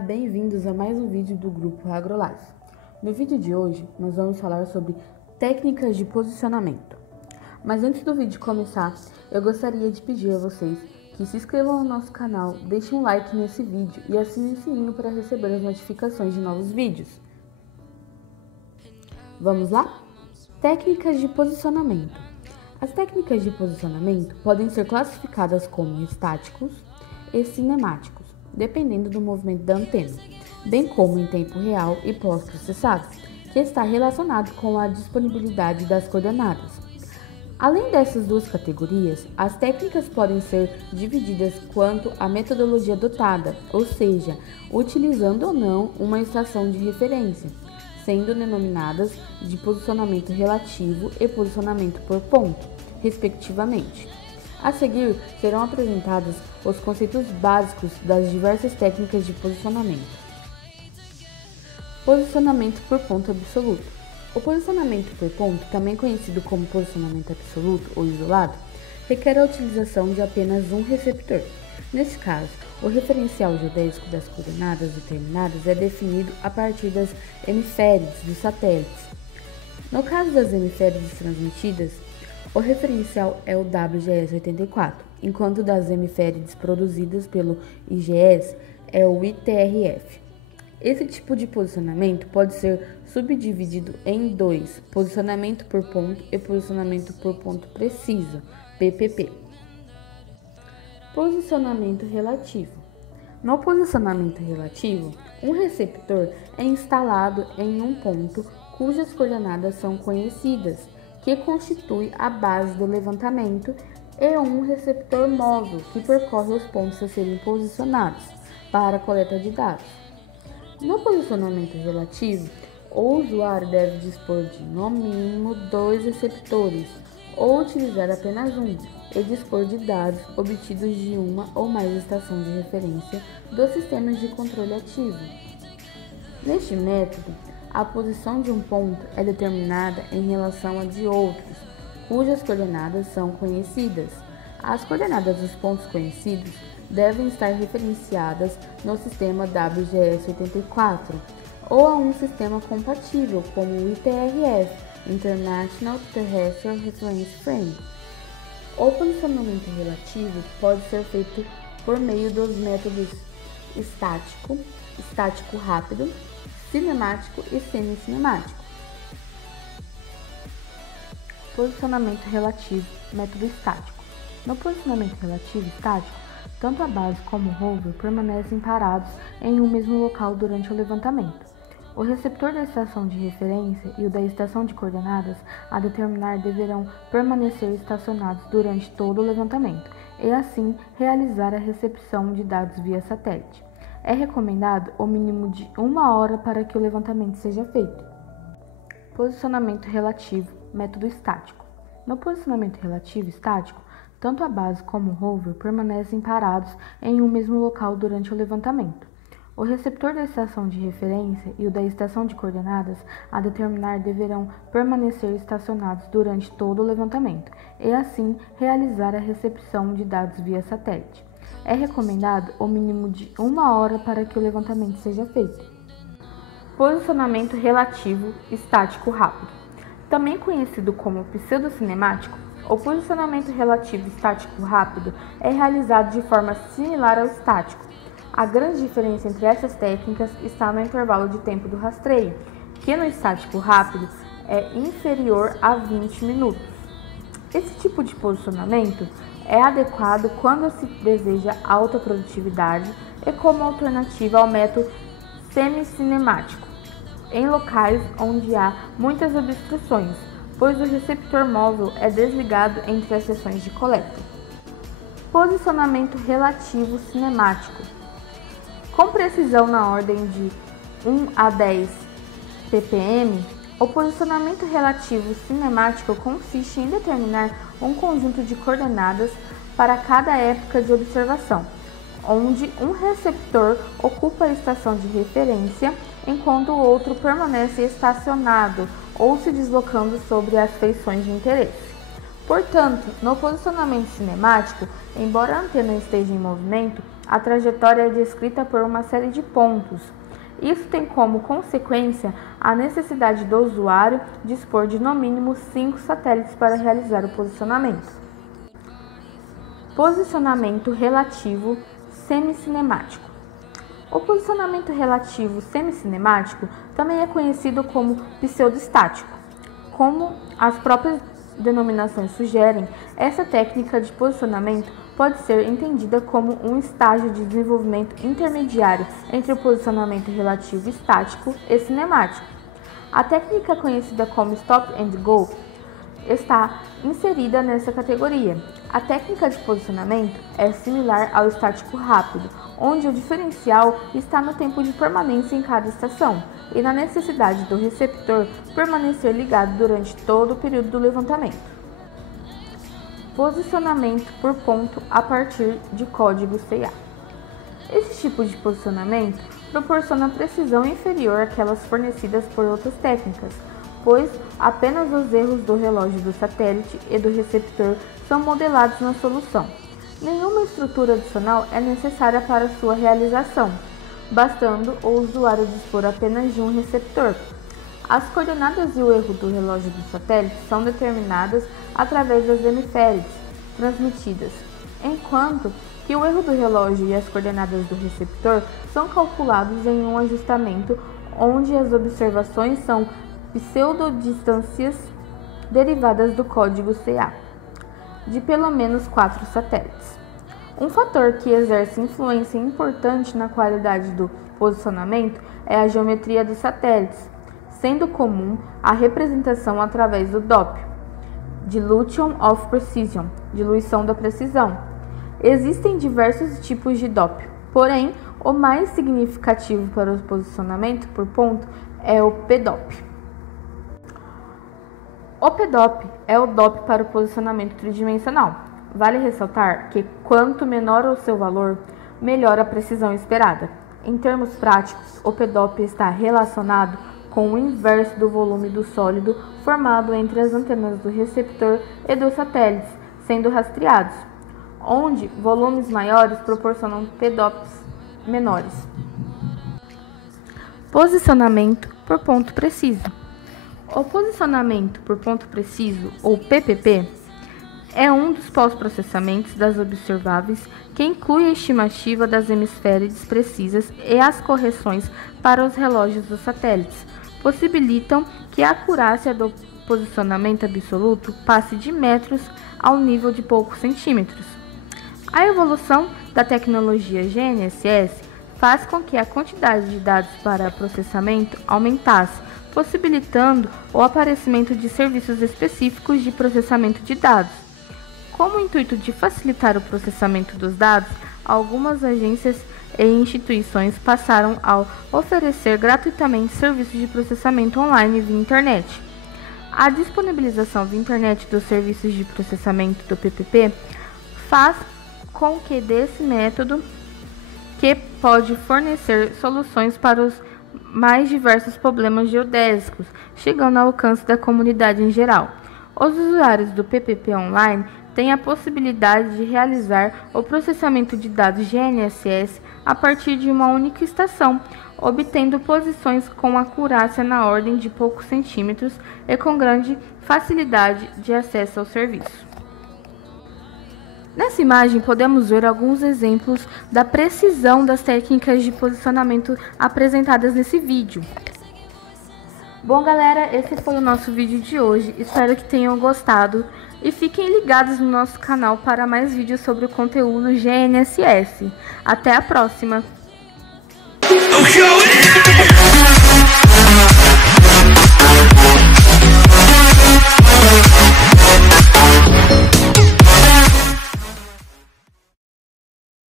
Olá, bem-vindos a mais um vídeo do grupo AgroLife. No vídeo de hoje, nós vamos falar sobre técnicas de posicionamento. Mas antes do vídeo começar, eu gostaria de pedir a vocês que se inscrevam no nosso canal, deixem um like nesse vídeo e assinem o sininho para receber as notificações de novos vídeos. Vamos lá? Técnicas de posicionamento. As técnicas de posicionamento podem ser classificadas como estáticos e cinemáticos, dependendo do movimento da antena, bem como em tempo real e pós-processado, que está relacionado com a disponibilidade das coordenadas. Além dessas duas categorias, as técnicas podem ser divididas quanto à metodologia adotada, ou seja, utilizando ou não uma estação de referência, sendo denominadas de posicionamento relativo e posicionamento por ponto, respectivamente. A seguir, serão apresentados os conceitos básicos das diversas técnicas de posicionamento. Posicionamento por ponto absoluto. O posicionamento por ponto, também conhecido como posicionamento absoluto ou isolado, requer a utilização de apenas um receptor. Nesse caso, o referencial geodésico das coordenadas determinadas é definido a partir das hemiférides dos satélites. No caso das hemiférides transmitidas, o referencial é o WGS-84, enquanto das hemiférides produzidas pelo IGS é o ITRF. Esse tipo de posicionamento pode ser subdividido em dois: posicionamento por ponto e posicionamento por ponto preciso, PPP. Posicionamento relativo. No posicionamento relativo, um receptor é instalado em um ponto cujas coordenadas são conhecidas, que constitui a base do levantamento, e um receptor móvel que percorre os pontos a serem posicionados para a coleta de dados. No posicionamento relativo, o usuário deve dispor de, no mínimo, 2 receptores, ou utilizar apenas um, e dispor de dados obtidos de uma ou mais estações de referência dos sistemas de controle ativo. Neste método, a posição de um ponto é determinada em relação a de outros, cujas coordenadas são conhecidas. As coordenadas dos pontos conhecidos devem estar referenciadas no sistema WGS-84 ou a um sistema compatível, como o ITRF, International Terrestrial Reference Frame. O posicionamento relativo pode ser feito por meio dos métodos estático rápido, cinemático e semi-cinemático. Posicionamento relativo, método estático. No posicionamento relativo estático, tanto a base como o rover permanecem parados em um mesmo local durante o levantamento. O receptor da estação de referência e o da estação de coordenadas a determinar deverão permanecer estacionados durante todo o levantamento e, assim, realizar a recepção de dados via satélite. É recomendado o mínimo de 1 hora para que o levantamento seja feito. Posicionamento relativo, método estático. No posicionamento relativo estático, tanto a base como o rover permanecem parados em um mesmo local durante o levantamento. O receptor da estação de referência e o da estação de coordenadas a determinar deverão permanecer estacionados durante todo o levantamento e, assim, realizar a recepção de dados via satélite. É recomendado o mínimo de 1 hora para que o levantamento seja feito. Posicionamento relativo estático rápido. Também conhecido como pseudocinemático, o posicionamento relativo estático rápido é realizado de forma similar ao estático. A grande diferença entre essas técnicas está no intervalo de tempo do rastreio, que no estático rápido é inferior a 20 minutos. Esse tipo de posicionamento é adequado quando se deseja alta produtividade e como alternativa ao método semi-cinemático, em locais onde há muitas obstruções, pois o receptor móvel é desligado entre as sessões de coleta. Posicionamento relativo cinemático. Com precisão na ordem de 1 a 10 ppm, o posicionamento relativo cinemático consiste em determinar um conjunto de coordenadas para cada época de observação, onde um receptor ocupa a estação de referência, enquanto o outro permanece estacionado ou se deslocando sobre as feições de interesse. Portanto, no posicionamento cinemático, embora a antena esteja em movimento, a trajetória é descrita por uma série de pontos. Isso tem como consequência a necessidade do usuário dispor de no mínimo 5 satélites para realizar o posicionamento. Posicionamento relativo semi-cinemático. O posicionamento relativo semi-cinemático também é conhecido como pseudoestático. Como as próprias denominações sugerem, essa técnica de posicionamento pode ser entendida como um estágio de desenvolvimento intermediário entre o posicionamento relativo estático e cinemático. A técnica conhecida como Stop and Go está inserida nessa categoria. A técnica de posicionamento é similar ao estático rápido, onde o diferencial está no tempo de permanência em cada estação e na necessidade do receptor permanecer ligado durante todo o período do levantamento. Posicionamento por ponto a partir de código CA. Esse tipo de posicionamento proporciona precisão inferior àquelas fornecidas por outras técnicas, pois apenas os erros do relógio do satélite e do receptor são modelados na solução. Nenhuma estrutura adicional é necessária para sua realização, bastando o usuário dispor apenas de um receptor. As coordenadas e o erro do relógio do satélite são determinadas através das hemiférides transmitidas, enquanto que o erro do relógio e as coordenadas do receptor são calculados em um ajustamento onde as observações são pseudodistâncias derivadas do código CA, de pelo menos 4 satélites. Um fator que exerce influência importante na qualidade do posicionamento é a geometria dos satélites, sendo comum a representação através do DOP, Dilution of Precision, diluição da precisão. Existem diversos tipos de DOP, porém, o mais significativo para o posicionamento por ponto é o PDOP. O PDOP é o DOP para o posicionamento tridimensional. Vale ressaltar que quanto menor o seu valor, melhor a precisão esperada. Em termos práticos, o PDOP está relacionado com o inverso do volume do sólido formado entre as antenas do receptor e dos satélites sendo rastreados, onde volumes maiores proporcionam PDOPs menores. Posicionamento por ponto preciso. O posicionamento por ponto preciso, ou PPP, é um dos pós-processamentos das observáveis que inclui a estimativa das hemiférides precisas e as correções para os relógios dos satélites, possibilitam que a acurácia do posicionamento absoluto passe de metros ao nível de poucos centímetros. A evolução da tecnologia GNSS faz com que a quantidade de dados para processamento aumentasse, possibilitando o aparecimento de serviços específicos de processamento de dados. Com o intuito de facilitar o processamento dos dados, algumas agências e instituições passaram a oferecer gratuitamente serviços de processamento online via internet. A disponibilização via internet dos serviços de processamento do PPP faz com que desse método que pode fornecer soluções para os mais diversos problemas geodésicos, chegando ao alcance da comunidade em geral. Os usuários do PPP online têm a possibilidade de realizar o processamento de dados GNSS a partir de uma única estação, obtendo posições com acurácia na ordem de poucos centímetros e com grande facilidade de acesso ao serviço. Nessa imagem, podemos ver alguns exemplos da precisão das técnicas de posicionamento apresentadas nesse vídeo. Bom, galera, esse foi o nosso vídeo de hoje. Espero que tenham gostado e fiquem ligados no nosso canal para mais vídeos sobre o conteúdo GNSS. Até a próxima!